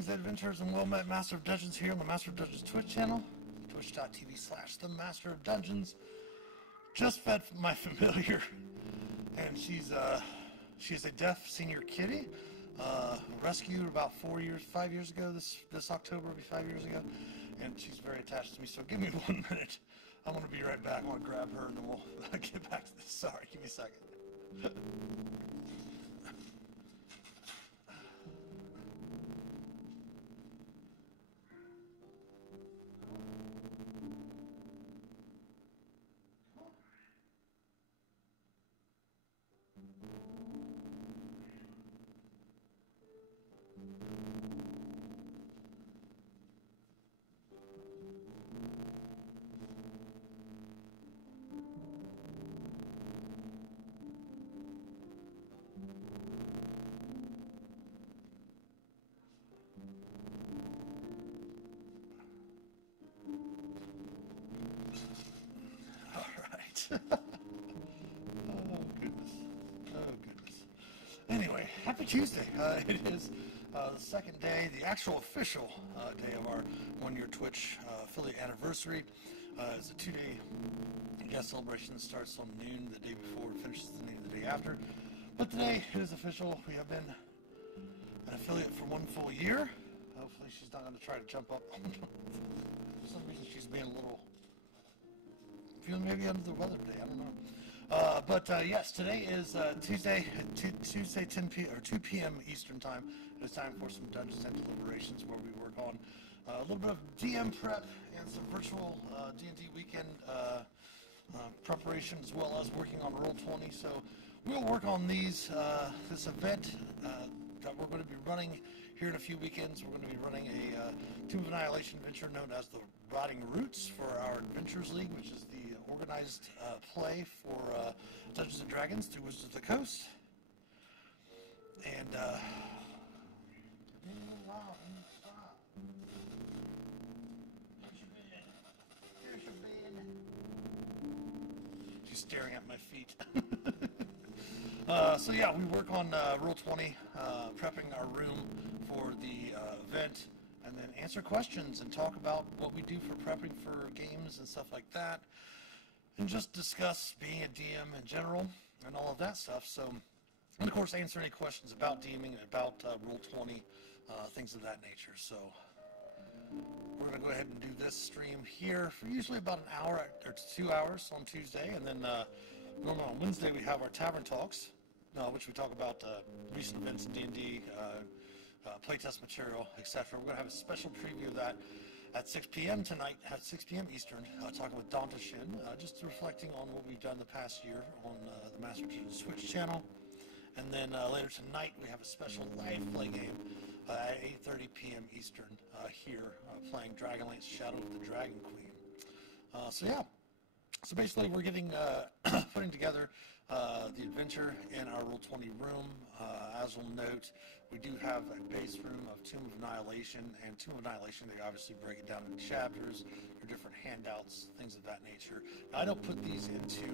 Greetings, adventurers, and well-met Master of Dungeons here on the Master of Dungeons Twitch channel, twitch.tv/TheMasterOfDungeons. Just fed my familiar, and she's a deaf senior kitty, rescued about 5 years ago. This October will be 5 years ago, and she's very attached to me. So give me 1 minute. I'm gonna be right back. I want to grab her, and then we'll get back to this. Sorry, give me a second. Anyway, happy Tuesday. It is the second day, the actual official day of our 1-year Twitch affiliate anniversary. It's a 2-day celebration that starts on noon the day before and finishes the noon the day after. But today it is official. We have been an affiliate for 1 full year. Hopefully she's not going to try to jump up. For some reason she's being a little, feeling maybe under the weather today. I don't know. Yes, today is Tuesday 2 p.m. Eastern Time. It's time for some Dungeons and Deliberations, where we work on a little bit of DM prep and some virtual D&D weekend preparation, as well as working on Roll20. So we'll work on this event that we're going to be running here in a few weekends. We're going to be running a Tomb of Annihilation adventure known as the Rotting Roots for our Adventures League, which is the organized play for Dungeons & Dragons through Wizards of the Coast. And, she's staring at my feet. So yeah, we work on Roll20, prepping our room for the event, and then answer questions and talk about what we do for prepping for games and stuff like that, and just discuss being a DM in general and all of that stuff. So, and of course, answer any questions about DMing and about Roll20, things of that nature. So we're going to go ahead and do this stream here for usually about an hour or 2 hours on Tuesday, and then normally on Wednesday we have our Tavern Talks, which we talk about recent events in D&D, playtest material, etc. We're going to have a special preview of that at 6 p.m. tonight, at 6 p.m. Eastern, talking with Danta Shin, just reflecting on what we've done the past year on the Master of Dungeons Twitch channel. And then later tonight, we have a special live play game at 8:30 p.m. Eastern here, playing Dragonlance Shadow of the Dragon Queen. So yeah, so basically we're getting, putting together the adventure in our Roll20 room. As we'll note, we do have a base room of Tomb of Annihilation, and Tomb of Annihilation, they obviously break it down into chapters, or different handouts, things of that nature. Now, I don't put these into,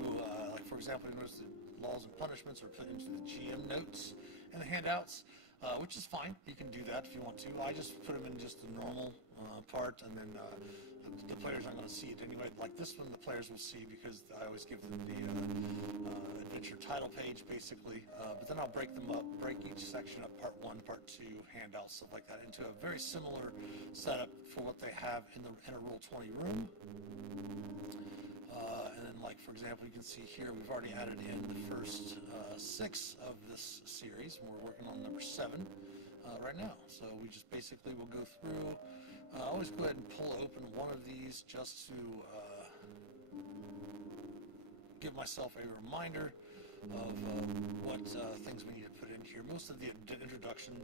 like for example, you notice the laws and punishments are put into the GM notes and the handouts, which is fine. You can do that if you want to. I just put them in just the normal part, and then the players aren't going to see it anyway. Like this one, the players will see, because I always give them the adventure title page, basically. But then I'll break them up, break each section up, part 1, part 2, handouts, stuff like that, into a very similar setup for what they have in a Roll20 room. And then, like, for example, you can see here, we've already added in the first 6 of this series, and we're working on number 7 right now. So we just basically will go through. I always go ahead and pull open one of these just to give myself a reminder of what things we need to put in here. Most of the introduction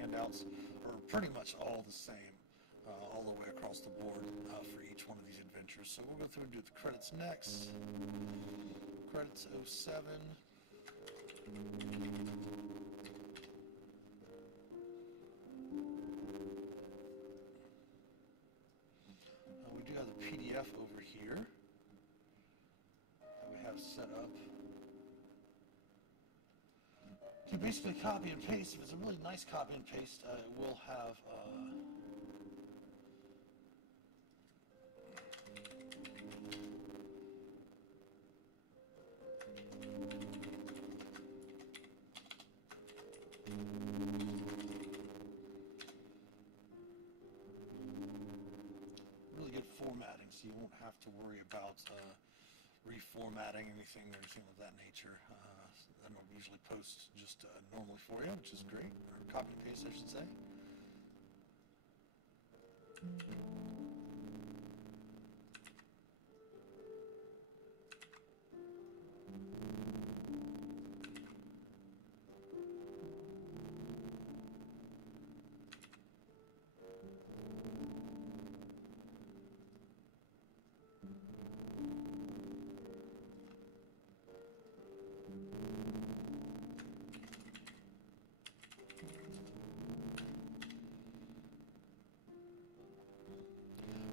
handouts are pretty much all the same, all the way across the board for each one of these adventures. So we'll go through and do the credits next. Credits 07. We do have the PDF over here that we have set up So basically copy and paste. If it's a really nice copy and paste, it will have really good formatting, so you won't have to worry about reformatting anything or anything of that nature. And I'll usually post just normally for you, which is great, or copy and paste, I should say.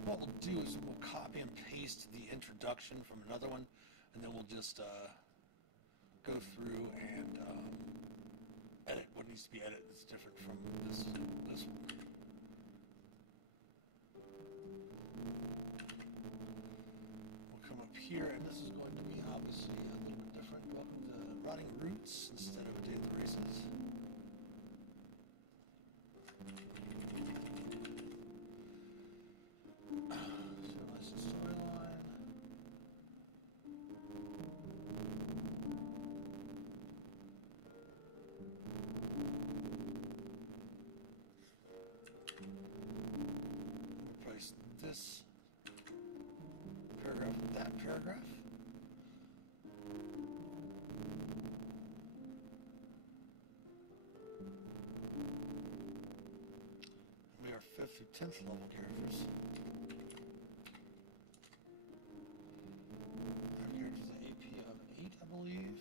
What we'll do is we'll copy and paste the introduction from another one, and then we'll just go through and edit what needs to be edited that's different from this one. We'll come up here, and this is going to be obviously a little bit different. Welcome to Rotting Roots instead of A Day of the Races. This paragraph with that paragraph. We are 5th through 10th level characters. Our characters an AP of 8, I believe.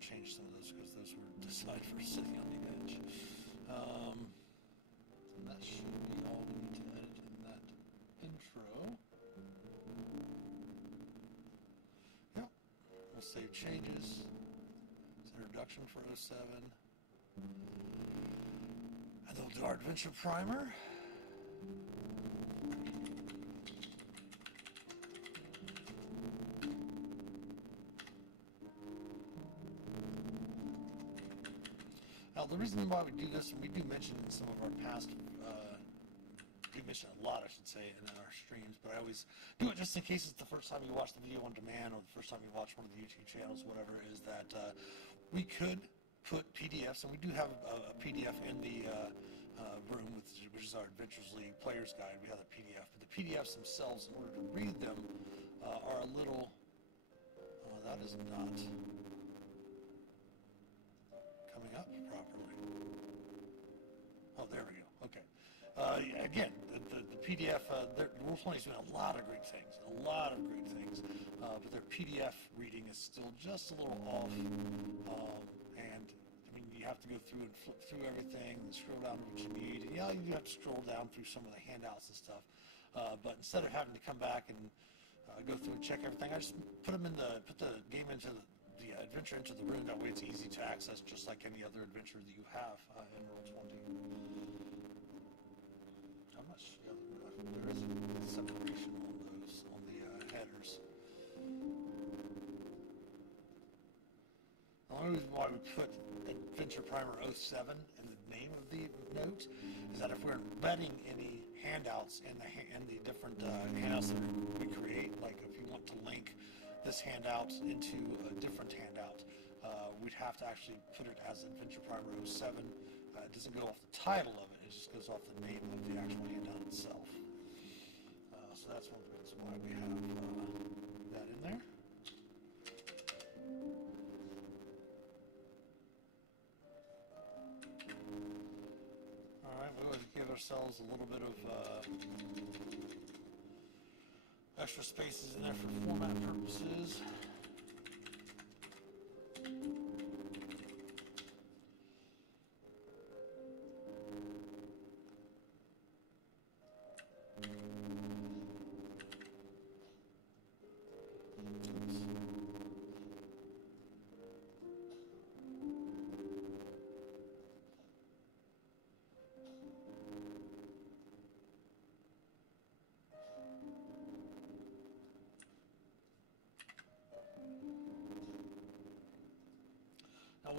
Change some of those because those were deciphered sitting on the edge. That should be all we need to edit in that intro. Yep. We'll save changes. It's introduction for 07. And then we'll do our adventure primer. Now, the reason why we do this, and we do mention in some of our past, we mention a lot, I should say, in our streams, but I always do it just in case it's the first time you watch the video on demand or the first time you watch one of the YouTube channels, whatever, is that we could put PDFs, and we do have a PDF in the room, which is our Adventures League Player's Guide. We have a PDF, but the PDFs themselves, in order to read them, are a little, that is not coming up properly. Oh, there we go. Okay. Again, the PDF, Roll20 is doing a lot of great things, but their PDF reading is still just a little off. And I mean, you have to go through and flip through everything and scroll down to what you need. And yeah, you have to scroll down through some of the handouts and stuff. But instead of having to come back and go through and check everything, I just put the game into the adventure into the room. That way it's easy to access, just like any other adventure that you have in Roll20. How much? Yeah, there is a separation on those, on the headers. The only reason why we put Adventure Primer 07 in the name of the note is that if we're embedding any handouts in the different handouts that we create, like if you want to link this handout into a different handout, we'd have to actually put it as Adventure Primer 07. It doesn't go off the title of it, it just goes off the name of the actual handout itself. So that's one of the reasons why we have that in there. Alright, we always give ourselves a little bit of extra spaces in there for format purposes.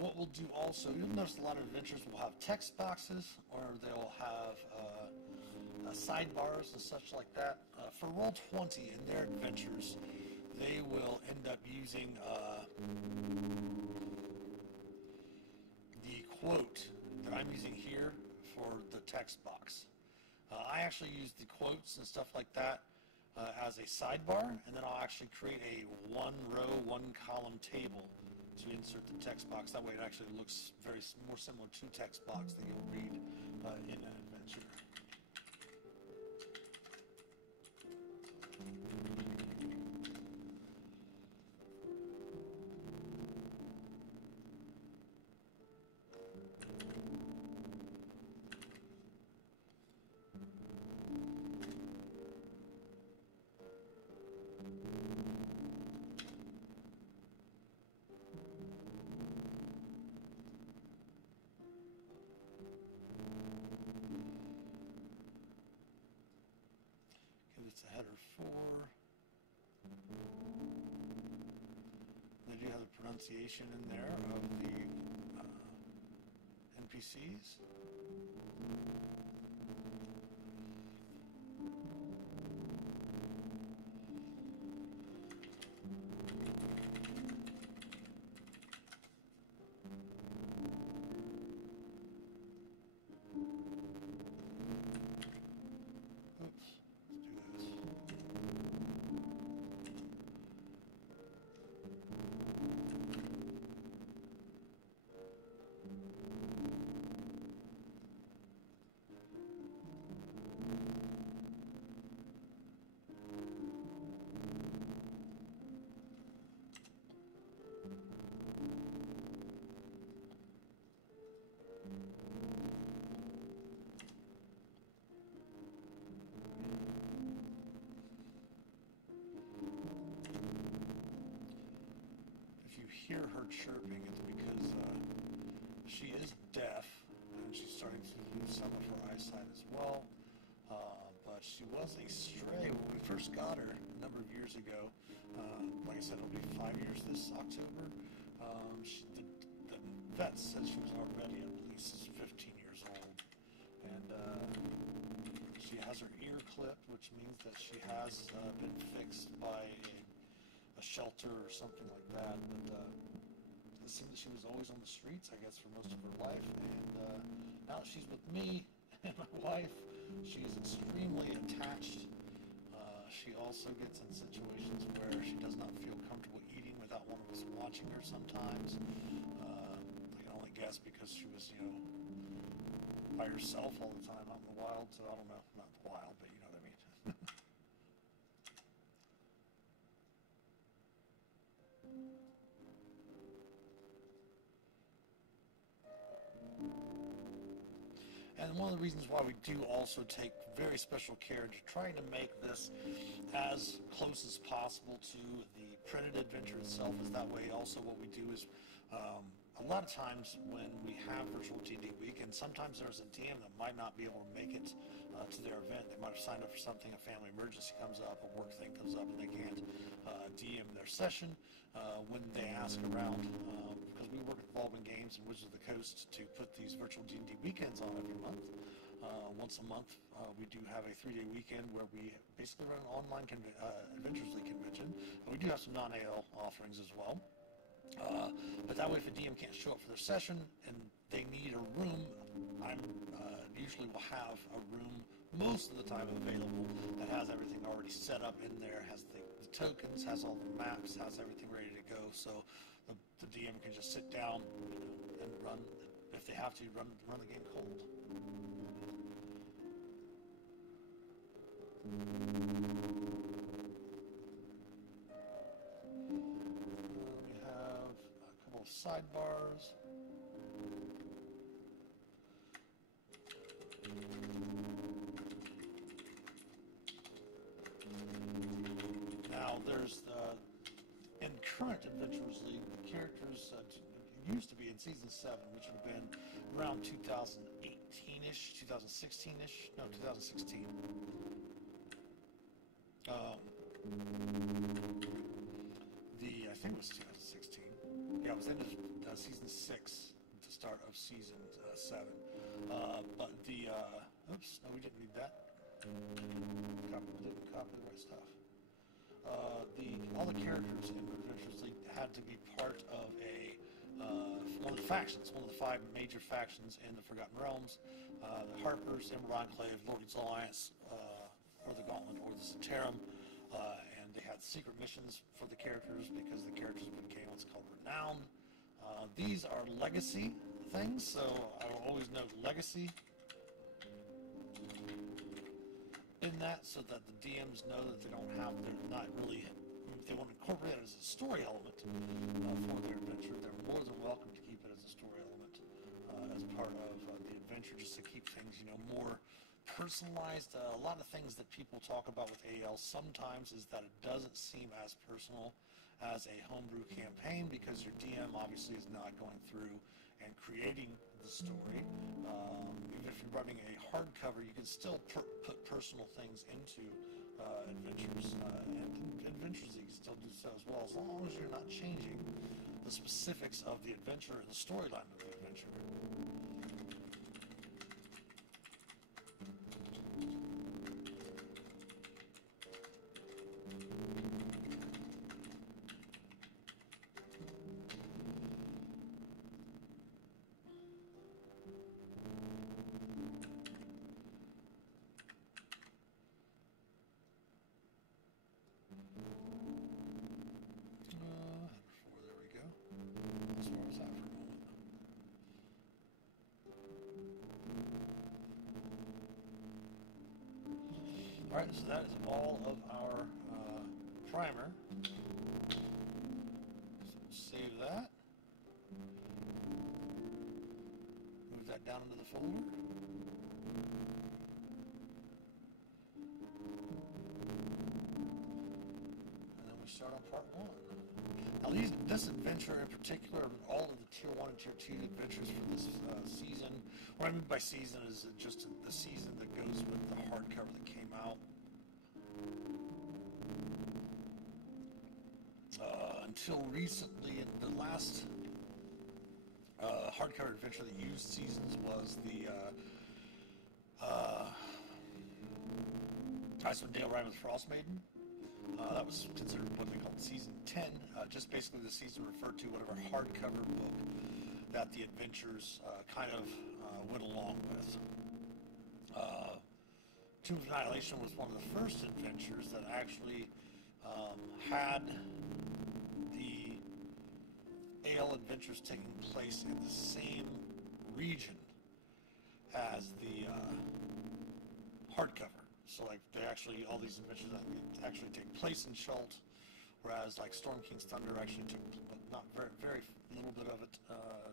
what we'll do also, you'll notice a lot of adventures will have text boxes, or they'll have sidebars and such like that. For Roll20 in their adventures, they will end up using the quote that I'm using here for the text box. I actually use the quotes and stuff like that as a sidebar, and then I'll actually create a one row, one column table to insert the text box. That way it actually looks more similar to text box that you'll read in an adventure. It's a header 4. They do have the pronunciation in there of the NPCs. Hear her chirping, it's because she is deaf and she's starting to lose some of her eyesight as well. But she was a stray when we first got her a number of years ago. Like I said, it'll be 5 years this October. The vet said she was already at least 15 years old. And she has her ear clipped, which means that she has been fixed by a shelter or something like that. But it seemed that she was always on the streets, I guess, for most of her life. And now that she's with me and my wife, she is extremely attached. She also gets in situations where she does not feel comfortable eating without one of us watching her sometimes. I can only guess because she was, by herself all the time out in the wild. So I don't know, not the wild, but you know what I mean. And one of the reasons why we do also take very special care to try to make this as close as possible to the printed adventure itself is that way. Also, what we do is a lot of times when we have virtual D&D weekend, sometimes there's a DM that might not be able to make it to their event. They might have signed up for something, a family emergency comes up, a work thing comes up, and they can't DM their session. When they ask around, because we work with Evolving Games and Wizards of the Coast to put these virtual D&D weekends on every month. Once a month, we do have a 3-day weekend where we basically run an online Adventures League convention. And we do have some non-AL offerings as well. But that way, if a DM can't show up for their session and they need a room, I'm usually will have a room most of the time available that has everything already set up in there, has the tokens, has all the maps, has everything ready to go. So the DM can just sit down and run, if they have to, run the game cold. We have a couple of sidebars. Now there's in current Adventurers League, the characters used to be in Season 7, which would have been around 2018-ish, 2016-ish, no, 2016. I think it was 2016. Yeah, it was end of season 6, the start of season 7. But the oops, no, we didn't need that. Didn't copy the right stuff. All the characters in Adventures League had to be part of one of the factions, one of the 5 major factions in the Forgotten Realms: the Harpers, Emerald Enclave, Lord's Alliance, or the Gauntlet, or the Centaurum. And they had secret missions for the characters because the characters became what's called renowned. These are legacy things, so I will always note legacy in that, so that the DMs know that they don't have, they're not really, if they want to incorporate it as a story element for their adventure, they're more than welcome to keep it as a story element as part of the adventure, just to keep things, more personalized. A lot of things that people talk about with AL sometimes is that it doesn't seem as personal as a homebrew campaign, because your DM obviously is not going through and creating the story. Even if you're running a hardcover, you can still put personal things into adventures, and Adventures League still do so as well, as long as you're not changing the specifics of the adventure and the storyline of the adventure. Alright, so that is all of our primer. So we'll save that. Move that down into the folder. And then we start on part 1. Now this adventure in particular, all of the Tier 1 and Tier 2 adventures for this season, what I mean by season is just the season that goes with the hardcover that came out. Until recently, the last hardcover adventure that used seasons was the Icewind Dale Ride with Frost Maiden. That was considered what they called Season 10, just basically the season referred to whatever hardcover book that the adventures kind of went along with. Tomb of Annihilation was one of the first adventures that actually had the AL adventures taking place in the same region as the hardcover. So like all these adventures actually take place in Schult, whereas like Storm King's Thunder actually took, not very little bit of it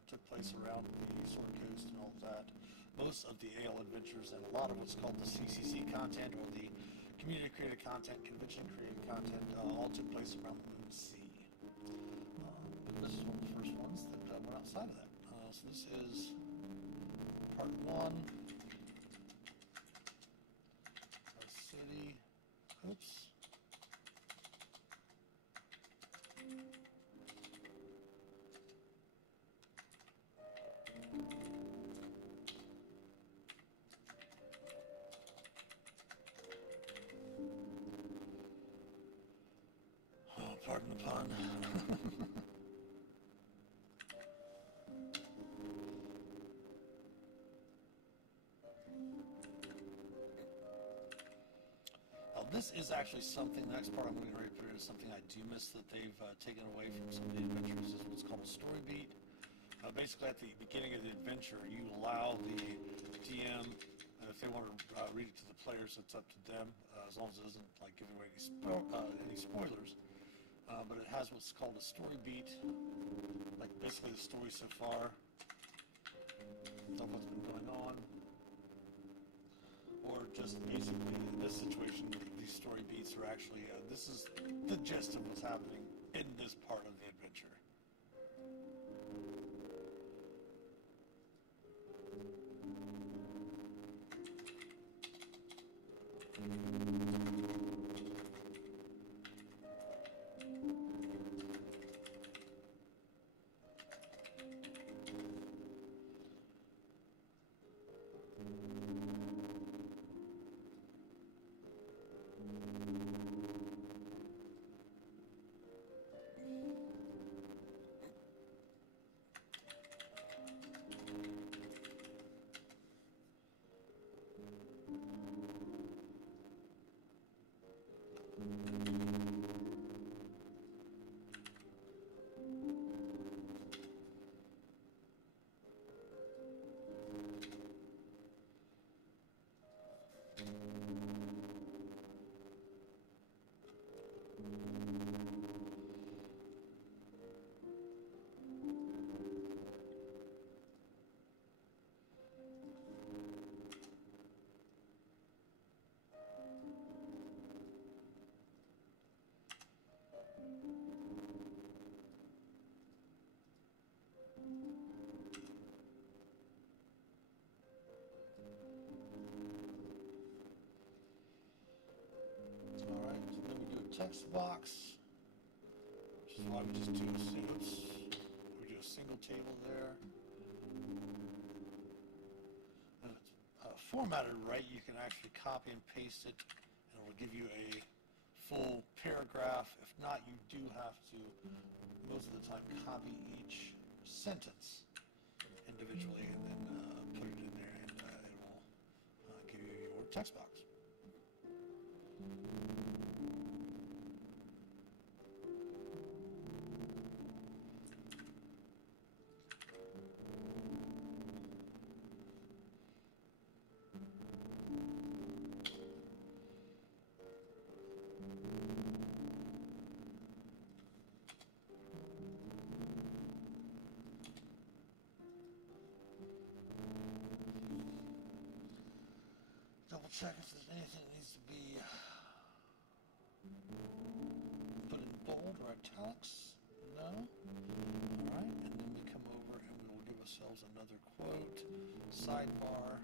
took place around the Sword Coast and all of that. Most of the AL adventures and a lot of what's called the CCC content, or the community created content, convention created content, all took place around the Moon Sea. But this is one of the first ones that went outside of that. So this is part 1. City. Oops. Oh, pardon the pun. This is actually something, the next part I'm going to put in is something I do miss that they've taken away from some of the adventures, is what's called a story beat. Basically at the beginning of the adventure, you allow the DM, and if they want to read it to the players, it's up to them, as long as it doesn't like give away any spoilers. But it has what's called a story beat, like basically the story so far, of what's been going on. Or just basically, in this situation, these story beats are actually, this is the gist of what's happening in this part of the adventure. text box, which is why we just do a single table there. And if it's formatted right, you can actually copy and paste it, and it will give you a full paragraph. If not, you do have to, most of the time, copy each sentence individually and then put it in there, and it will give you your text box. Double check if there's anything that needs to be put in bold or italics. No. All right, and then we come over and we will give ourselves another quote, sidebar.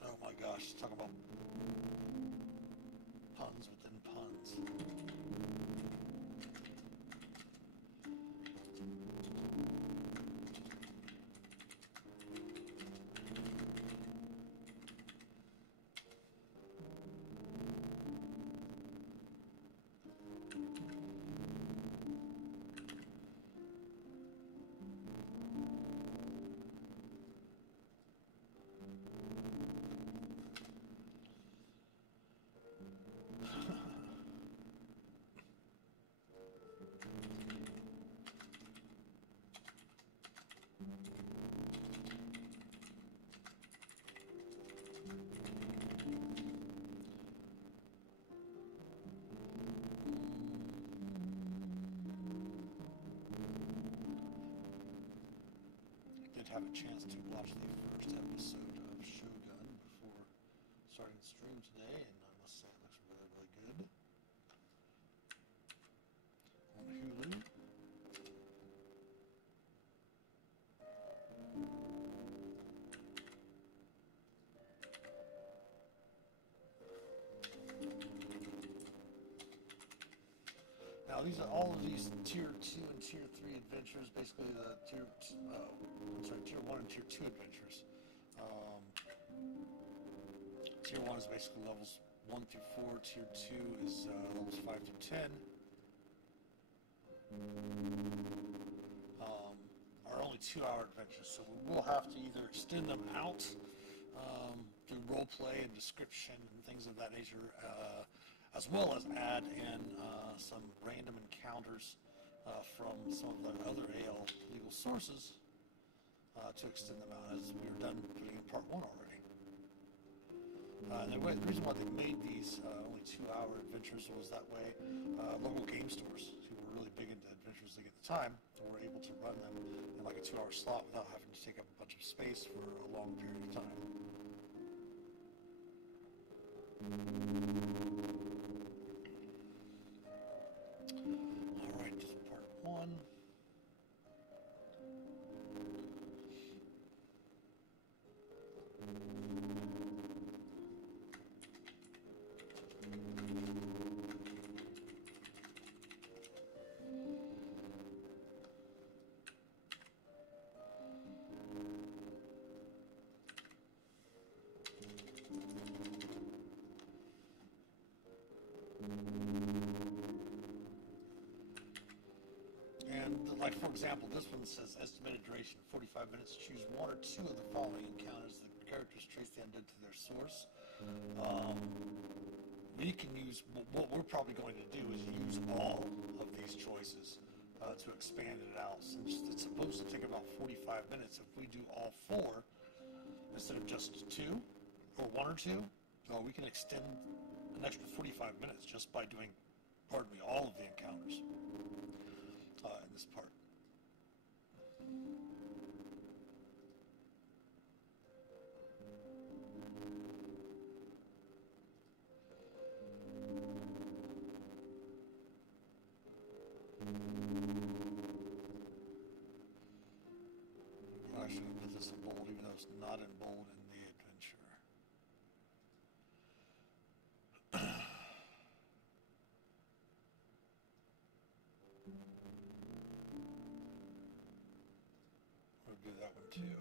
Oh my gosh, talk about puns within puns. Have a chance to watch the first episode of Shogun before starting the stream today, and I must say it looks really, really good on Hulu. Now these are all of these tier 2 and tier 3 adventures, basically the tier 1 and tier 2 adventures. Tier 1 is basically levels 1 through 4, tier 2 is levels 5 through 10. Are only 2-hour adventures, so we will have to either extend them out through roleplay and description and things of that nature, as well as add in some random encounters from some of the other AL legal sources to extend them out, as we were done putting in part 1 already. The reason why they made these only 2-hour adventures was that way local game stores who were really big into Adventures League at the time were able to run them in like a 2-hour slot without having to take up a bunch of space for a long period of time. Alright, this is part 1. Like, for example, this one says estimated duration 45 minutes. Choose 1 or 2 of the following encounters. The characters trace the undead to their source. we can use, what we're probably going to do is use all of these choices to expand it out. Since it's supposed to take about 45 minutes, if we do all 4 instead of just 2 or 1 or 2, we can extend an extra 45 minutes just by doing, pardon me, all of the encounters in this part. I should have put this in bold, even though it's not in bold in the adventure. We'll do that one too.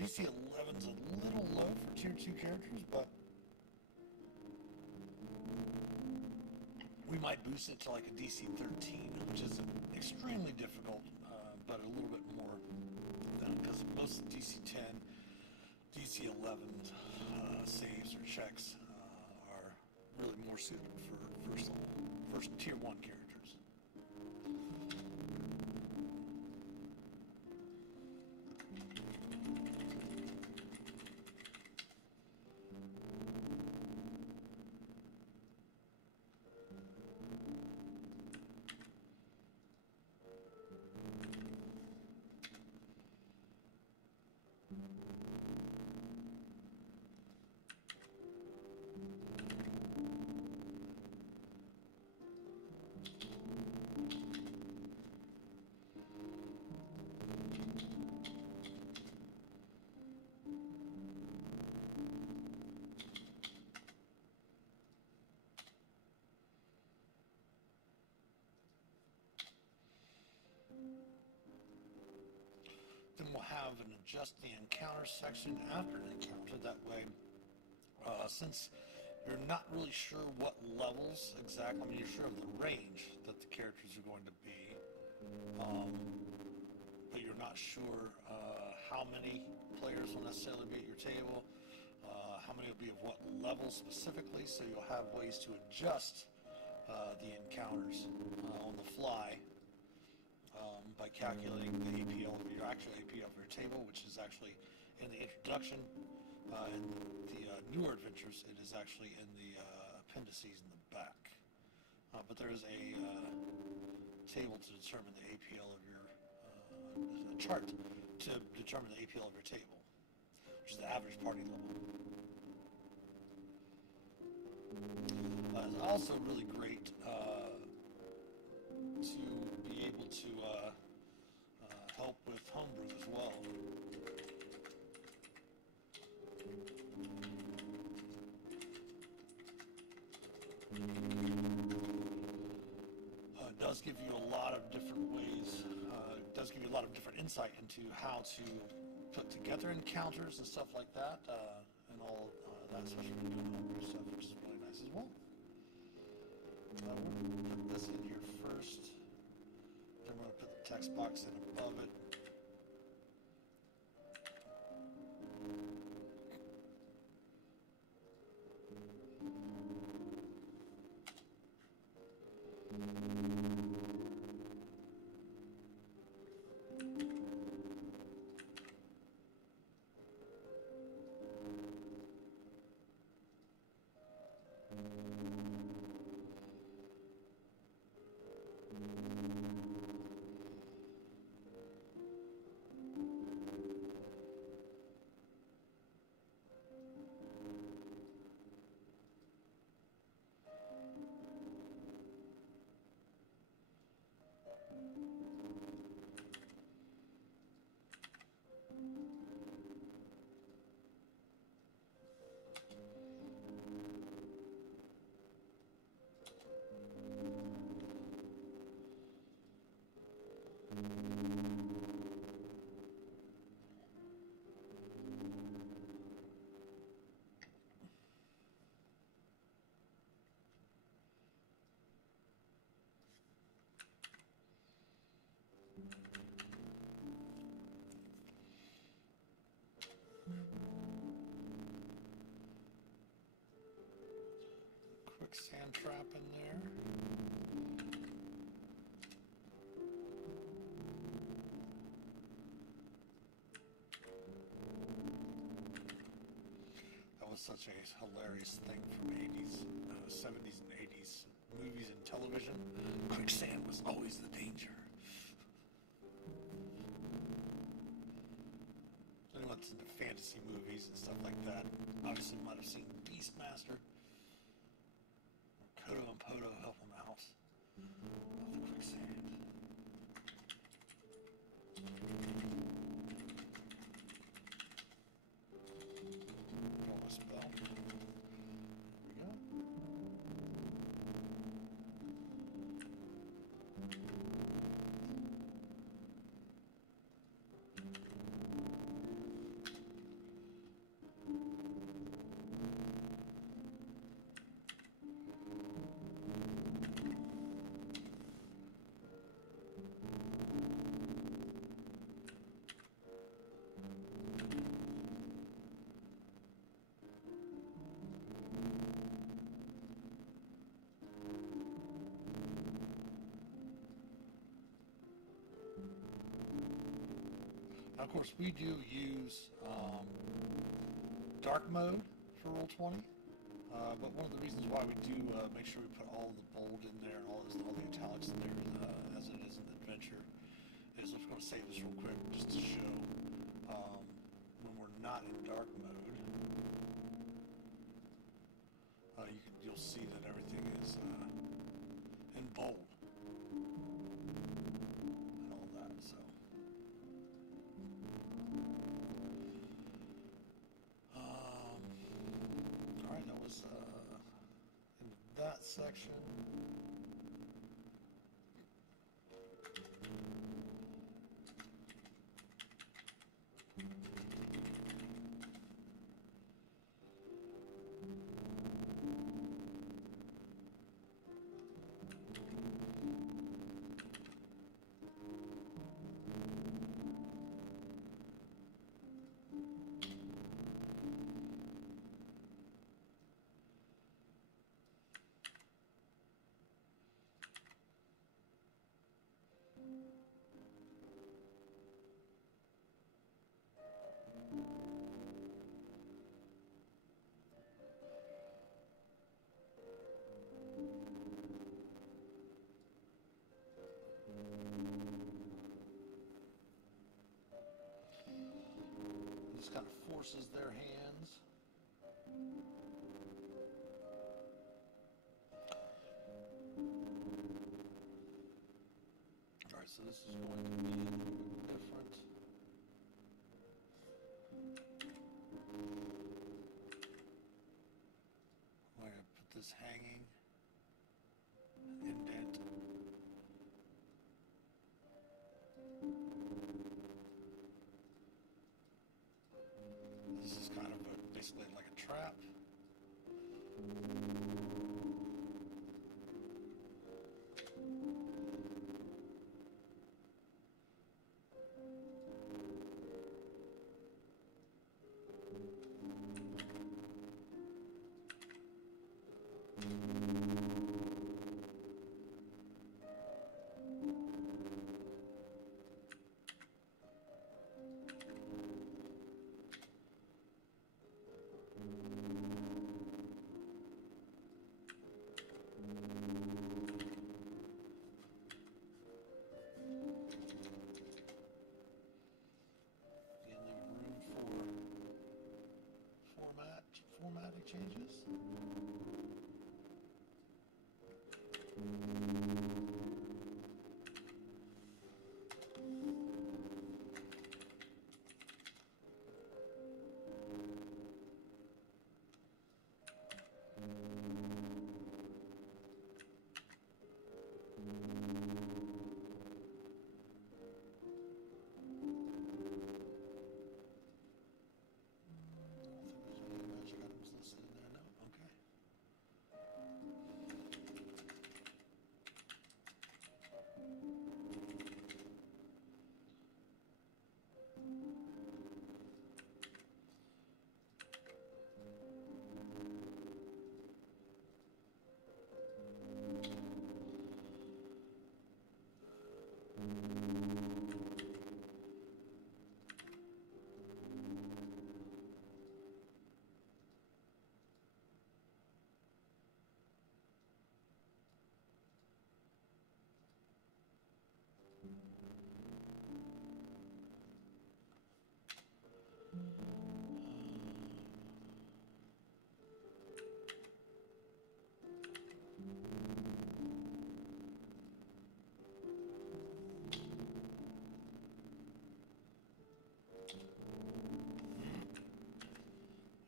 DC 11's a little low for tier 2 characters, but we might boost it to like a DC 13, which is extremely difficult, but a little bit more than, because most DC 10, DC 11 saves or checks are really more suited for first tier 1 characters. Then we'll have an adjust the encounter section after an encounter. That way, since you're not really sure what levels exactly, I mean, you're sure of the range that the characters are going to be, but you're not sure how many players will necessarily be at your table, how many will be of what level specifically, so you'll have ways to adjust the encounters on the fly. By calculating the APL of your actual APL of your table, which is actually in the introduction. In the newer adventures, it is actually in the appendices in the back. But there is a table to determine the APL of your a chart to determine the APL of your table, which is the average party level. It's also really great to be able to help with homebrew as well. It does give you a lot of different ways, it does give you a lot of different insight into how to put together encounters and stuff like that, and all that, especially when you're doing homebrew stuff, which is really nice as well. We're going to put this in here first. Then we're going to put the text box in above it. Quicksand trap in there. That was such a hilarious thing from 80s, 70s and 80s movies and television. Quicksand was always the danger. Anyone that's into fantasy movies and stuff like that obviously might have seen Beastmaster. Kodo and Podo help him out of the quicksand. Draw my spell. There we go. Now, of course, we do use dark mode for Roll20, but one of the reasons why we do make sure we put all the bold in there and all the italics in there as it is in Adventure is I'm just going to save this real quick just to show when we're not in dark mode. You'll see that everything is in bold and all that. So. Alright, that was in that section. Just kind of forces their hands. Alright, so this is going to be a little bit different. I'm going to put this hanging, indent. This is kind of basically like a trap. make changes.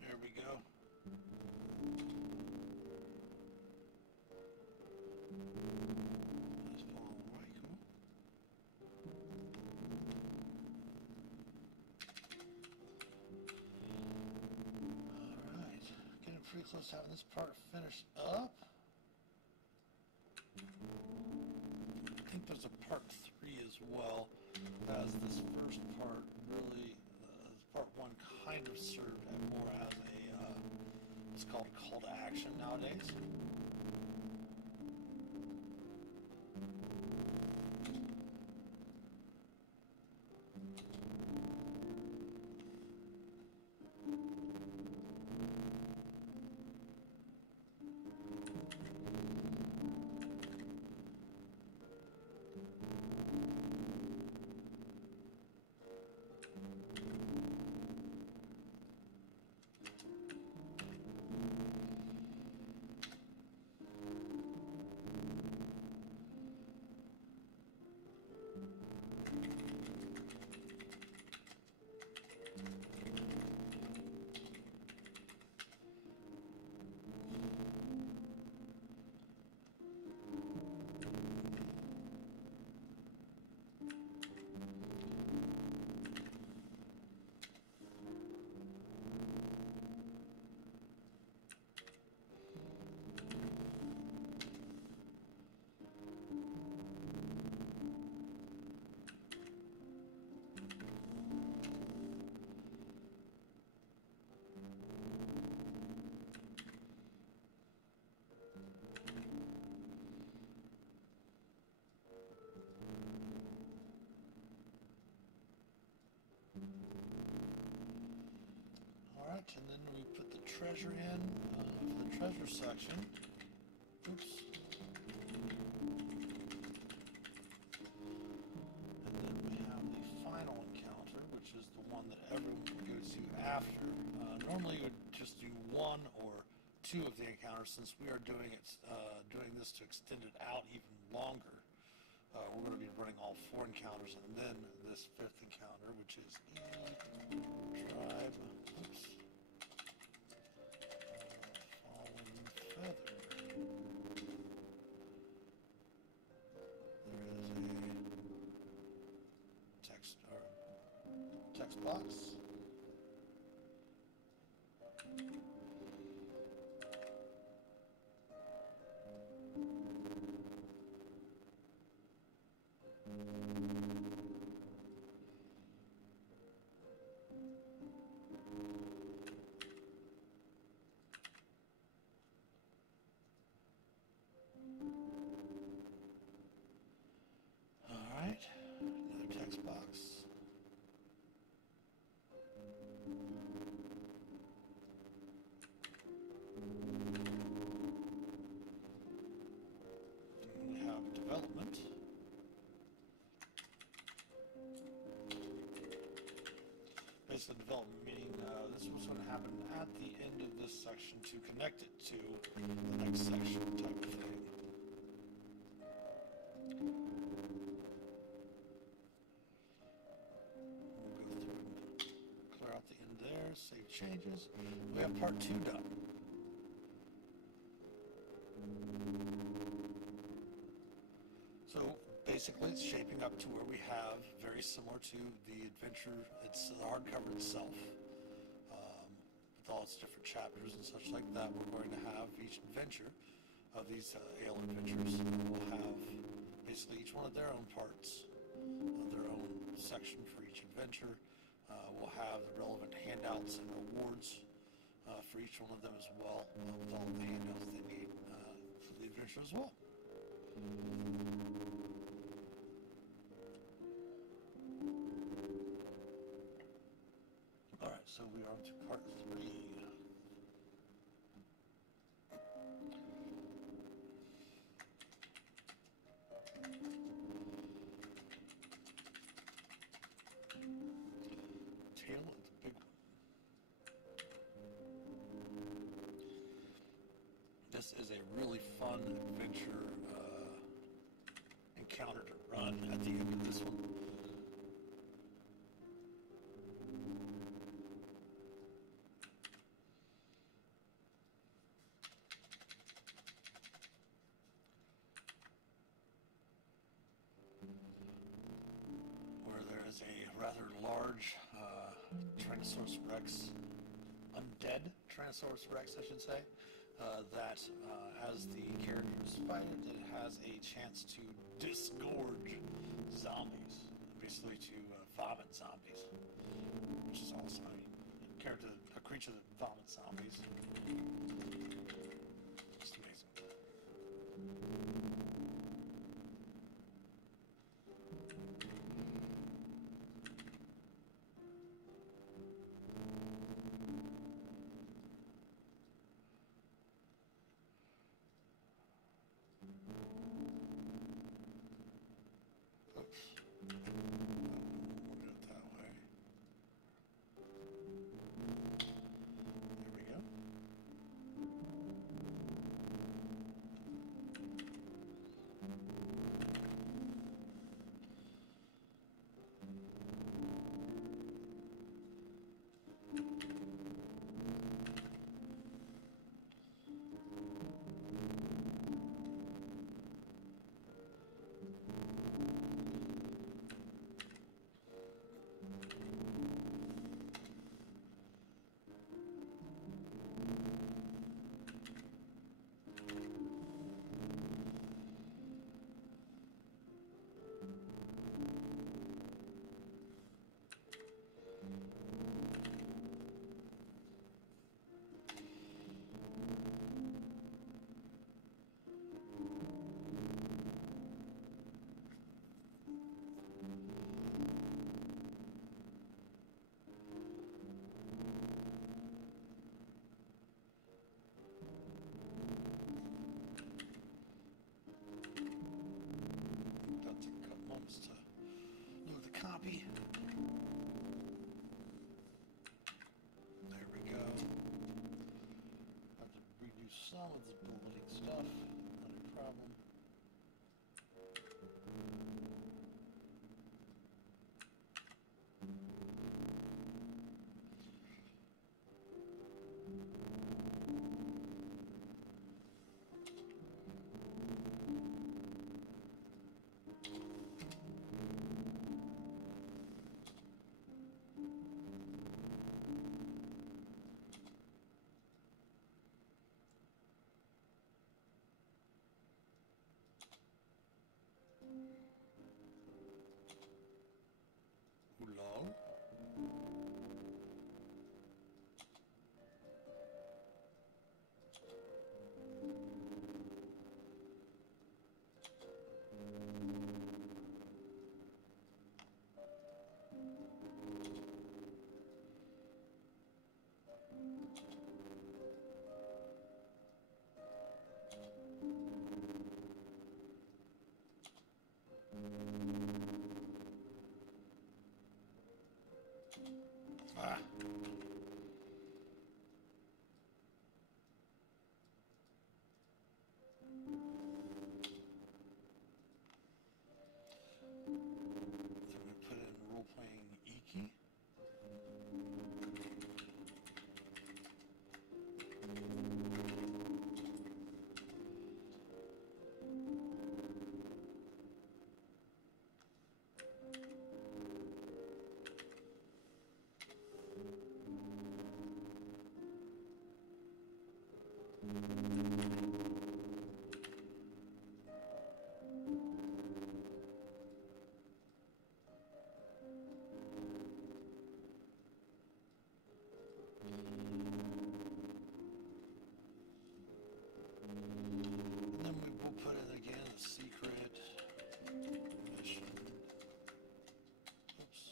There we go. That's falling right, cool. Alright, getting pretty close to having this part finished up. I think there's a part 3 as well, as this first part really, part 1 kind of served more as a, what's called a call to action nowadays. And then we put the treasure in for the treasure section. Oops. And then we have the final encounter, which is the one that everyone would go to after. Normally you would just do 1 or 2 of the encounters. Since we are doing this to extend it out even longer, we're going to be running all 4 encounters and then this 5th encounter, which is tribe. Oops. Text box. All right, another text box. basically development, meaning this is what's going to happen at the end of this section to connect it to the next section type of thing. We'll go through and clear out the end there, save changes. We have part 2 done. So basically it's shaping up to where we have, very similar to the adventure, it's the hardcover itself, with all its different chapters and such like that. We're going to have each adventure of these ale adventures will have basically each one of their own parts, their own section for each adventure. We'll have the relevant handouts and rewards for each one of them as well, with all of the handouts they need for the adventure as well. Alright, so we are on to part 3. Tale of the Big One. This is a really fun adventure encounter to run at the end of this one. Where there is a rather large Tyrannosaurus Rex, undead Tyrannosaurus Rex, I should say, that as the characters fight it, it has a chance to disgorge zombies, basically to vomit zombies, which is awesome. I mean, a creature that vomits zombies, just amazing. Copy. There we go. Have to redo some of the bulleting stuff. Not a problem. Ah. So we put in role-playing Iki. And then we will put in again a secret mission. Oops.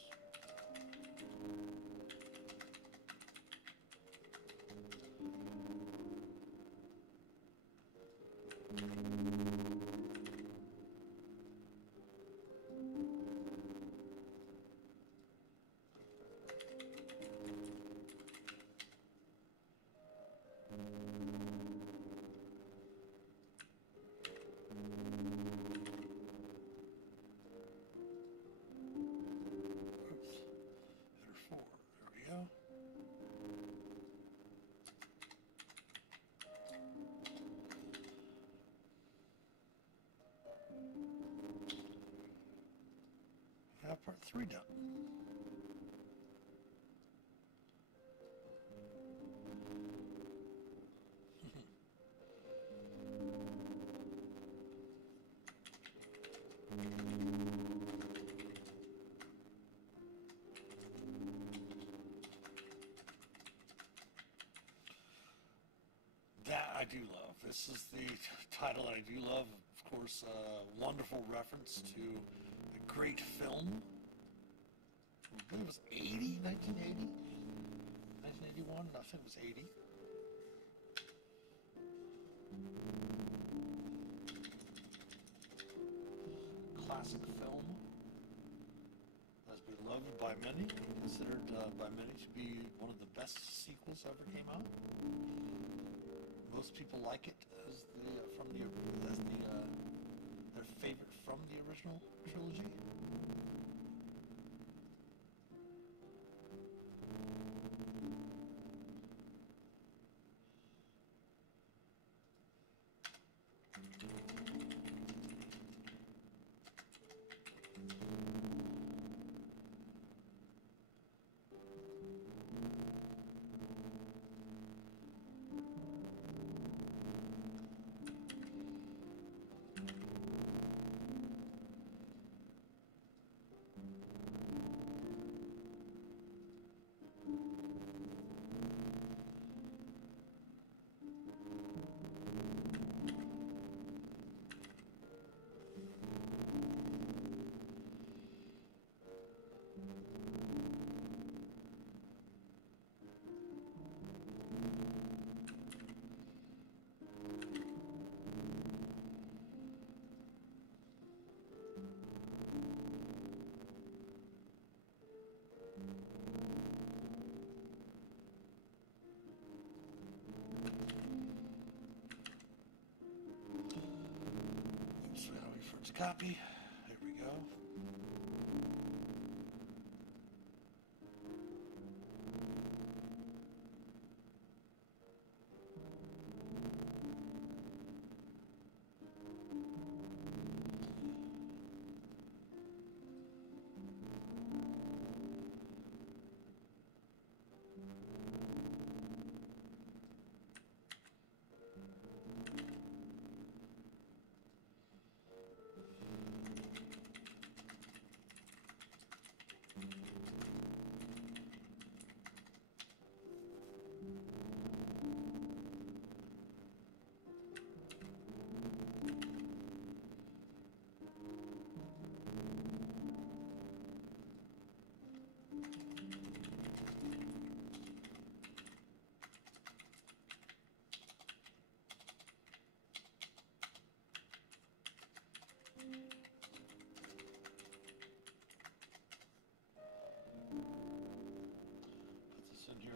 Oops. Header 4. There we go. We have part 3 done. That I do love. This is the title that I do love. Of course, wonderful reference to a great film. I believe it was 80, 1980? 1981? I think it was 80. Classic film that's beloved by many, considered by many to be one of the best sequels ever came out. Most people like it as their favorite from the original trilogy. Oops, we gotta wait for it to copy. There we go.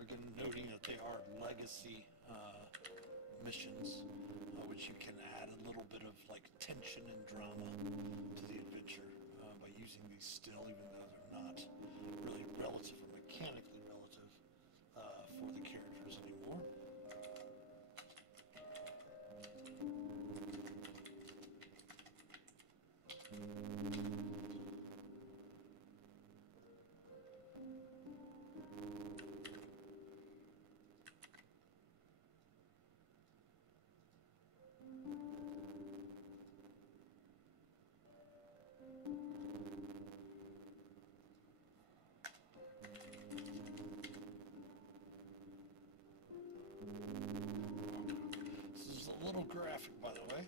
again, noting that they are legacy missions, which you can add a little bit of like tension and drama to the adventure by using these still, even though they're not really relative or mechanically relative for the characters anymore. This is a little graphic, by the way.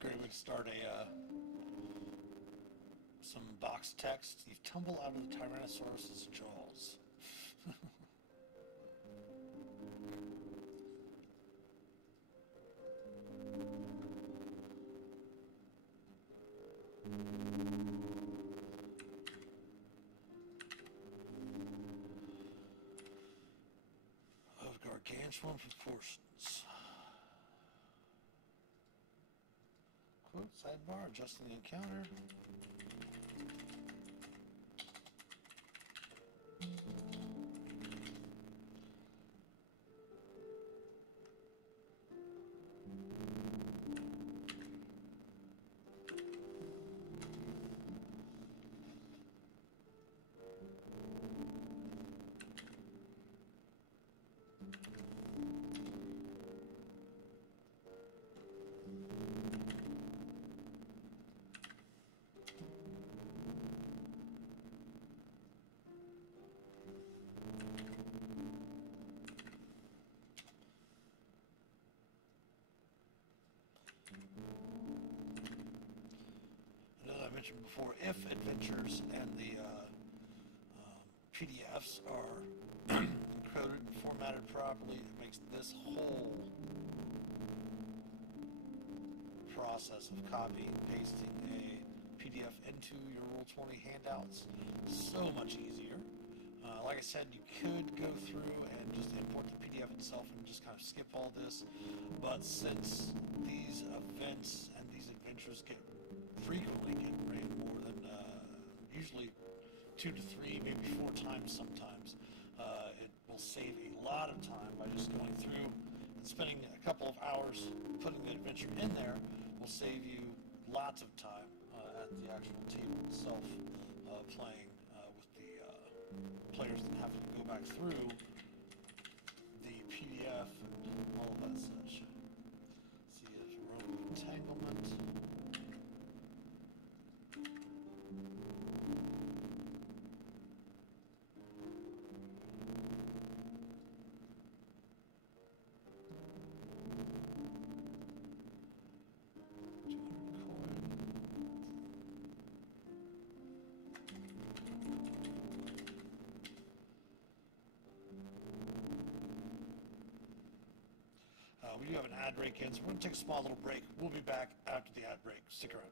Great way to start some box text. You tumble out of the Tyrannosaurus's jaws. Of gargantuan proportions. Quote, sidebar, adjusting the encounter. I mentioned before, if adventures and the PDFs are encoded and formatted properly, it makes this whole process of copying and pasting a PDF into your Roll20 handouts so much easier. Like I said, you could go through and just import the PDF itself and just kind of skip all this, but since these events and these adventures frequently get ran more than usually 2 to 3, maybe 4 times sometimes, it will save a lot of time by just going through and spending a couple of hours putting the adventure in there. Will save you lots of time at the actual table itself, playing with the players and having to go back through the PDF and all of that such. See, there's room of entanglement. We do have an ad break in, so we're going to take a small little break. We'll be back after the ad break. Stick around.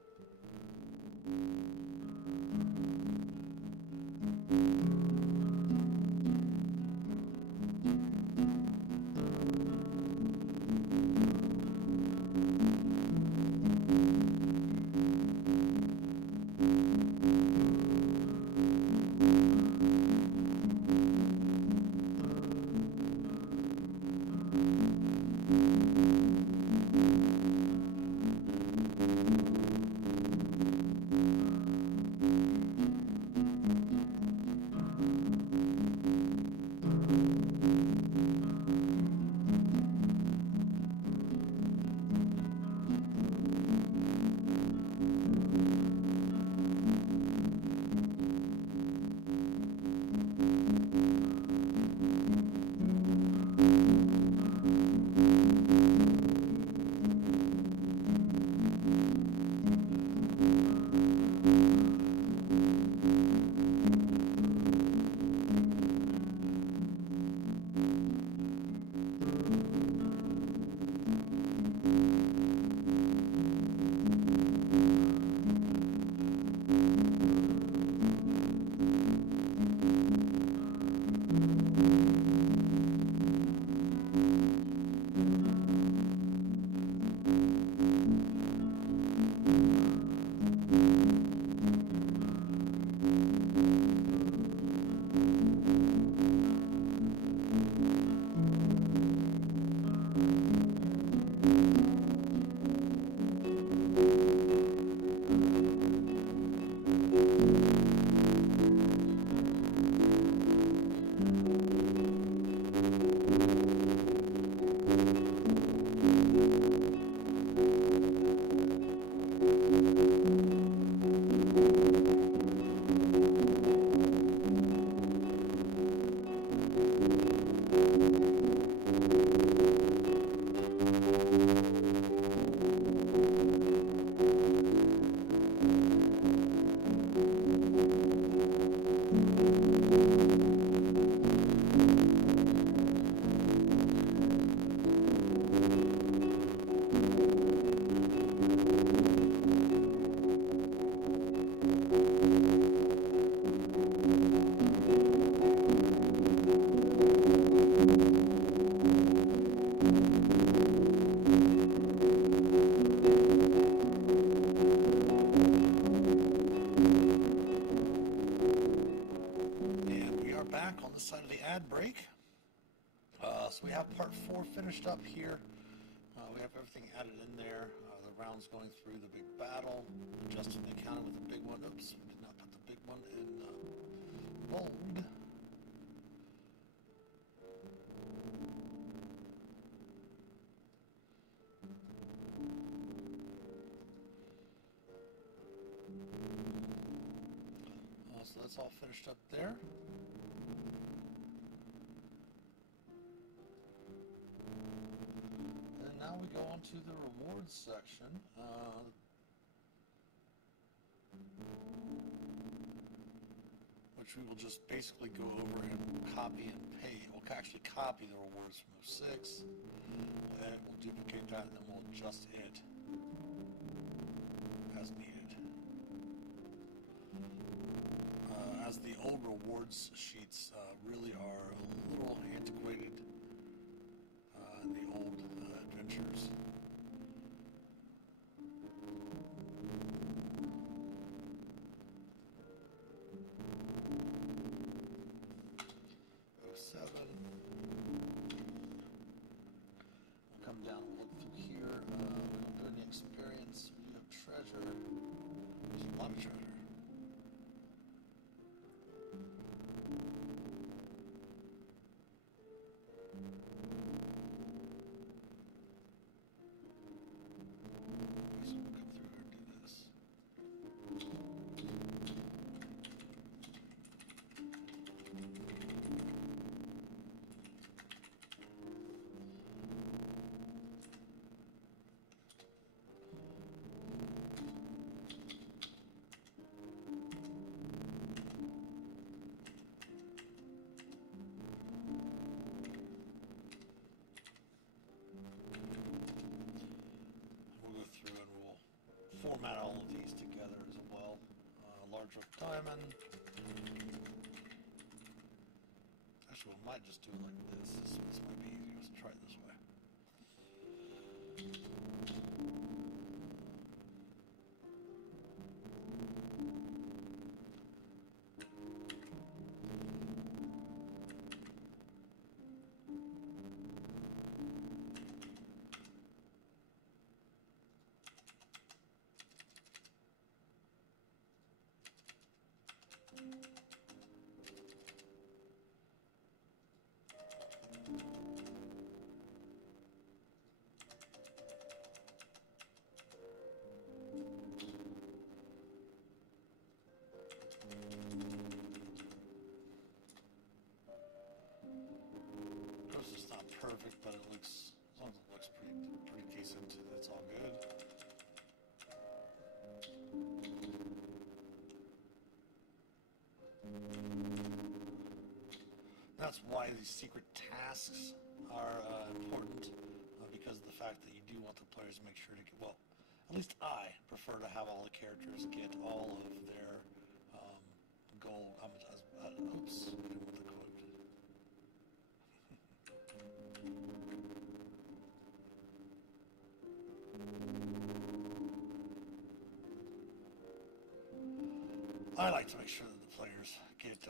Side of the ad break. So we have part 4 finished up here. We have everything added in there. The rounds going through the big battle, adjusting the counter with the big one. Oops, we did not put the big one in bold. So that's all finished up there. Now we go on to the rewards section, which we will just basically go over and copy and paste. We'll actually copy the rewards from 06, and we'll duplicate that, and then we'll adjust it as needed. As the old rewards sheets really are a little antiquated in the old adventures. We'll come down and look through here. We don't do any experience. We have treasure. There's a lot of treasure. Format all of these together as well. Larger diamond. Actually, we might just do it like this. This might be easier. Let's try it this way. perfect, but it looks, as long as it looks pretty decent, it's all good. That's why these secret tasks are important, because of the fact that you do want the players to make sure to get, well, at least I prefer to have all the characters get all of their gold. Oops, I didn't want the quote. I like to make sure that the players get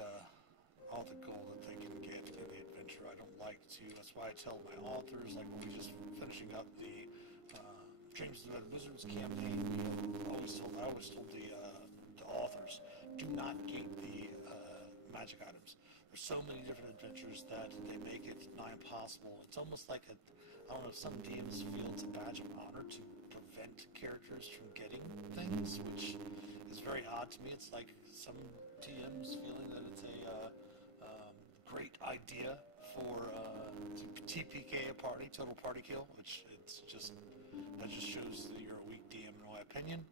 all the gold that they can get in the adventure. I don't like to. That's why I tell my authors, like when we just finishing up the James the Red Wizards campaign, I always told the authors, do not gate the magic items. There's so many different adventures that they make it nigh impossible. It's almost like I don't know, some DMs feel it's a badge of honor to prevent characters from getting things, which is very odd to me. It's like some DMs feeling that it's a great idea for to TPK a party, total party kill, which that just shows that you're a weak DM in my opinion.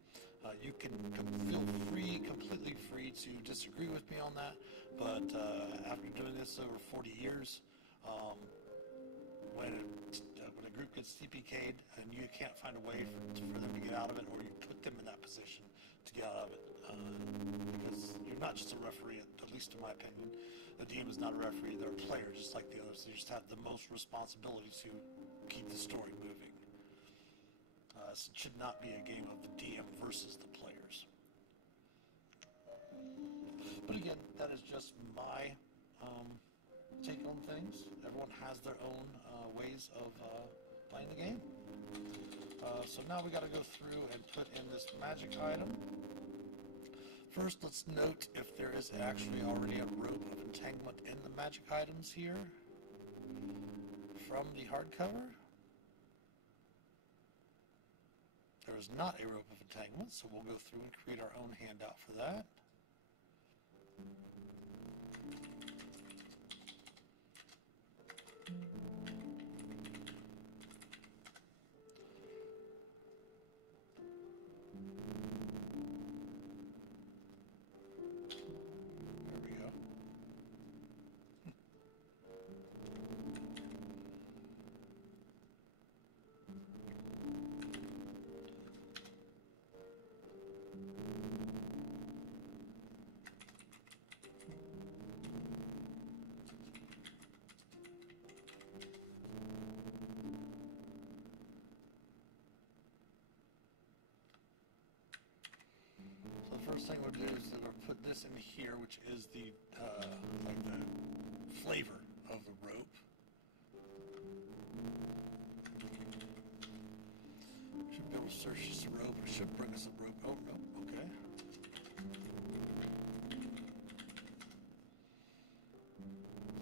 You can feel completely free to disagree with me on that, but after doing this over 40 years, when a group gets TPK'd and you can't find a way for them to get out of it, or you put them in that position to get out of it, because you're not just a referee, at least in my opinion. The DM is not a referee, they're a player just like the others. They just have the most responsibility to keep the story moving. It should not be a game of the DM versus the players. But again, that is just my take on things. Everyone has their own ways of playing the game. So now we got to go through and put in this magic item. First, let's note if there is actually already a rope of entanglement in the magic items here from the hardcover. There is not a rope of entanglement, so we'll go through and create our own handout for that. First thing we'll do is we'll put this in here, which is the like the flavor of the rope. Should be able to search this rope. It should bring us a rope. Oh no, okay.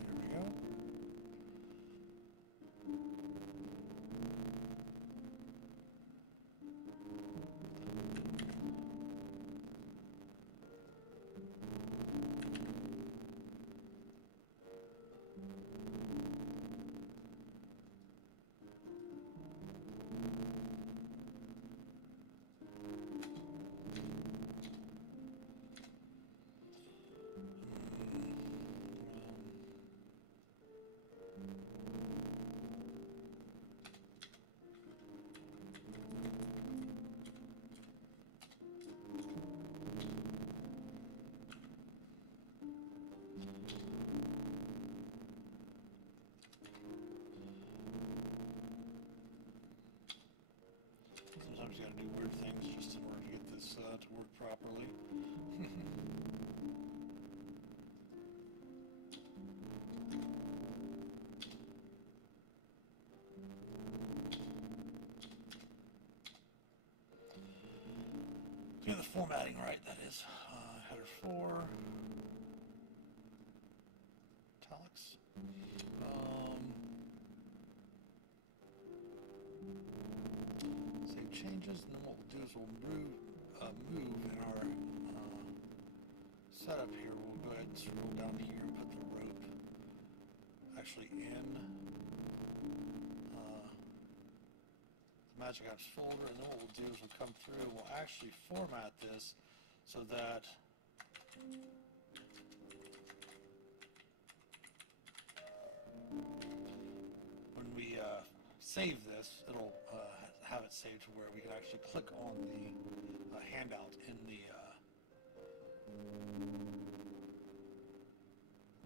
There we go. Sometimes you gotta do weird things just in order to get this to work properly. Get the formatting right, that is. Header 4. Italics. Save changes, and then what we'll do is we'll move in our setup here. We'll go ahead and scroll down here and put the rope actually in Magic Apps folder, and then what we'll do is we'll come through and we'll actually format this so that when we save this, it'll have it saved to where we can actually click on the handout in the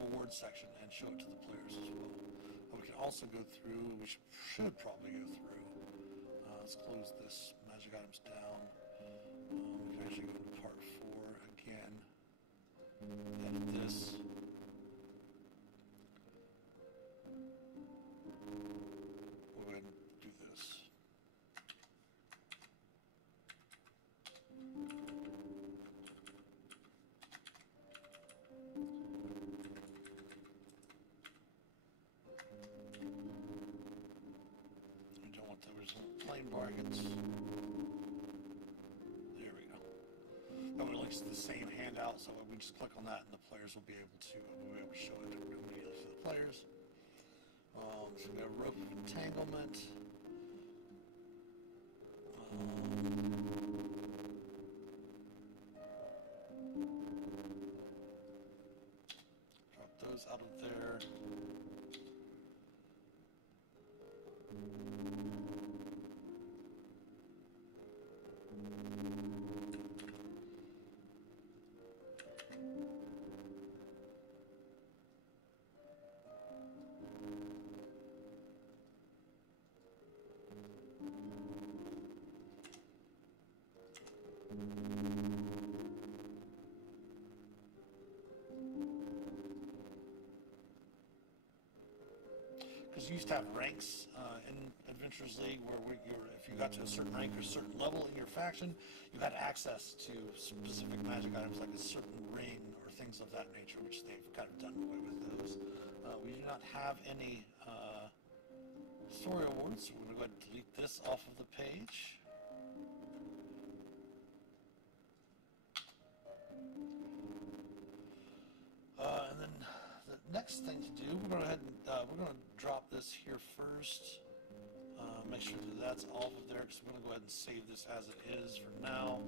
award section and show it to the players as well. We can also go through, we should probably go through, let's close this magic items down. We can actually go to part 4 again, edit this. We'll go ahead and do this. Plain bargains. There we go. That one links to the same handout, so we just click on that, and the players will be able to show it immediately to the players. So we have rope of entanglement. Drop those out of there. Because you used to have ranks in Adventurers League where if you got to a certain rank or a certain level in your faction, you had access to specific magic items like a certain ring or things of that nature, which they've kind of done away with those. We do not have any story awards, so we're going to go ahead and delete this off of the page. And then the next thing to do, we're going to go ahead and we're going to drop this here first. Make sure that that's off of there, because we're going to go ahead and save this as it is for now.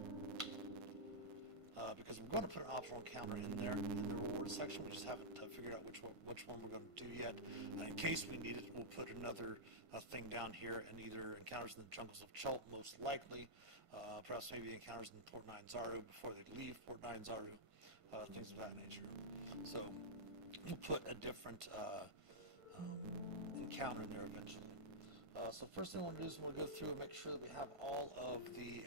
Because we're going to put an optional encounter in there in the reward section. We just haven't figured out which one we're going to do yet. In case we need it, we'll put another thing down here, and either encounters in the jungles of Chult, most likely. Perhaps maybe encounters in Port Nyanzaru before they leave Port Nyanzaru. Things of that nature. So we'll put a different encounter in there eventually. So first thing I want to do is we'll go through and make sure that we have all of the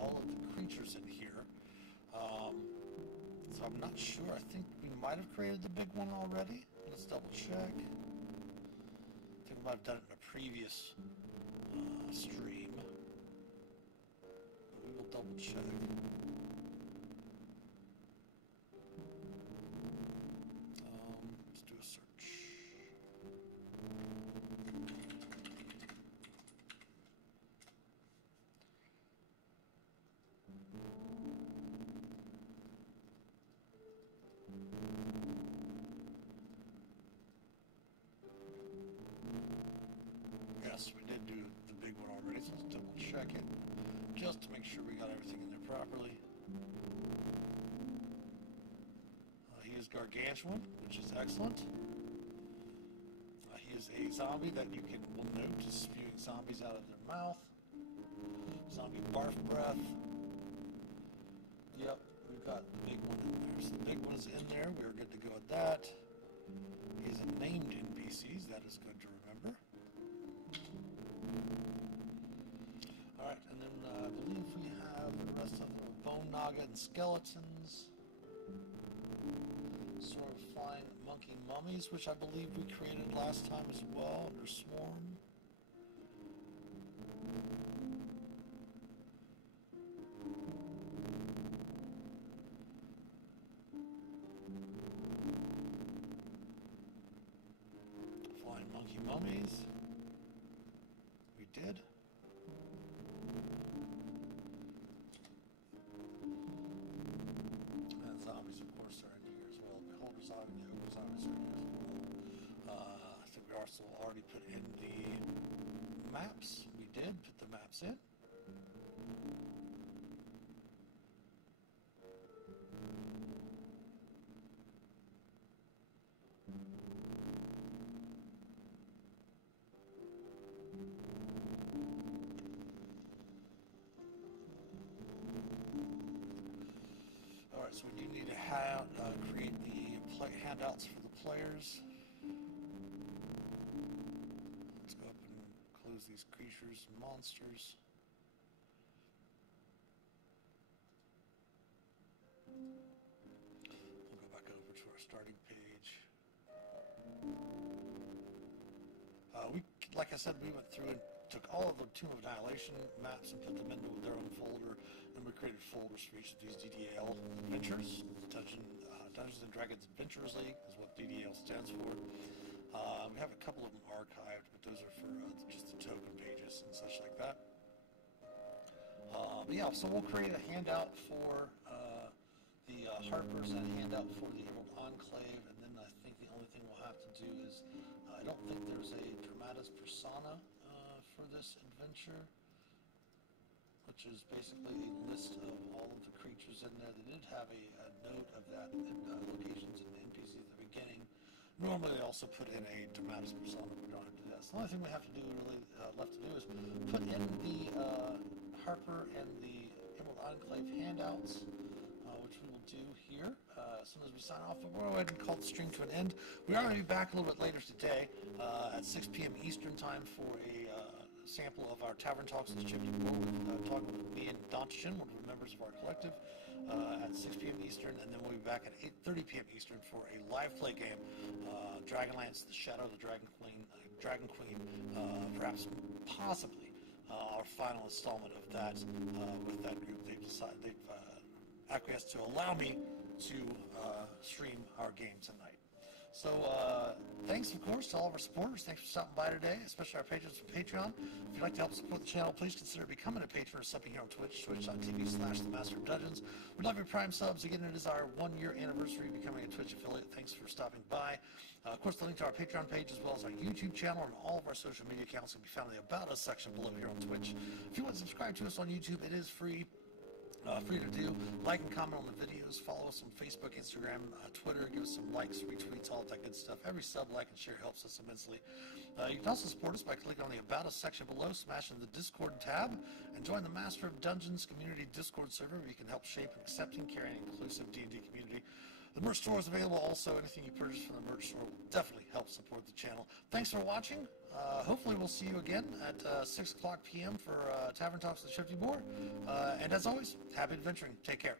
all of the creatures in here. So I'm not sure. I think we might have created the big one already. Let's double check. I think we might have done it in a previous stream. But we will double check. Let's do a search. Yes, we did do the big one already, so let's double check it just to make sure we got everything in there properly. He is gargantuan, which is excellent. He is a zombie that you will note is spewing zombies out of their mouth. Zombie barf breath. Yep, we've got the big one in there. So the big one is in there. We're good to go with that. He's a named NPCs. That is good to remember. Alright, and then I believe we have the rest of them. Bone Naga and Skeletons. Sort of flying monkey mummies, which I believe we created last time as well under Swarm. Flying monkey mummies. We did. And zombies, of course, are in here as well. Beholder zombie, Yoga zombies are in here as well. I think we also already put in the maps. We did, put the maps in. Alright, so we do need to create the handouts for the players. Let's go up and close these creatures and monsters. We'll go back over to our starting page. Like I said, we went through and took all of the Tomb of Annihilation maps and put them into their own folder, and we created folders for each of these DDAL adventures. Dungeons and Dragons Adventures League is what DDAL stands for. We have a couple of them archived, but those are for just the token pages and such like that. But yeah, so we'll create a handout for the Harpers and a handout for the Emerald Enclave, and then I think the only thing we'll have to do is, I don't think there's a Dramatis Persona for this adventure, which is basically a list of all of the creatures in there. They did have a note of that in locations and NPCs at the beginning. Normally they also put in a Dramatis Persona, but we don't have to do that. So the only thing we have to do really left to do is put in the Harper and the Emerald Enclave handouts, which we will do here as soon as we sign off. But we'll go ahead and call the stream to an end. We are going to be back a little bit later today at 6 p.m. Eastern time for a sample of our Tavern Talks with Chimney Board, talking with me and Dantishin, one of the members of our collective, at 6 p.m. Eastern, and then we'll be back at 8:30 p.m. Eastern for a live play game, Dragonlance: The Shadow of the Dragon Queen, perhaps possibly our final installment of that with that group. They've acquiesced to allow me to stream our game tonight. So thanks, of course, to all of our supporters. Thanks for stopping by today, especially our patrons from Patreon. If you'd like to help support the channel, please consider becoming a patron or subbing here on Twitch, twitch.tv/themasterofdungeons. We love your Prime subs. Again, it is our 1-year anniversary of becoming a Twitch affiliate. Thanks for stopping by. Of course, the link to our Patreon page as well as our YouTube channel and all of our social media accounts can be found in the About Us section below here on Twitch. If you want to subscribe to us on YouTube, it is free. Free to do. Like and comment on the videos. Follow us on Facebook, Instagram, Twitter. Give us some likes, retweets, all of that good stuff. Every sub, like, and share helps us immensely. You can also support us by clicking on the About Us section below, smashing the Discord tab, and join the Master of Dungeons community Discord server where you can help shape an accepting, caring, and inclusive D&D community. The merch store is available also. Anything you purchase from the merch store will definitely help support the channel. Thanks for watching. Hopefully we'll see you again at 6 o'clock p.m. for Tavern Talks with the Shifty Boar. And as always, happy adventuring. Take care.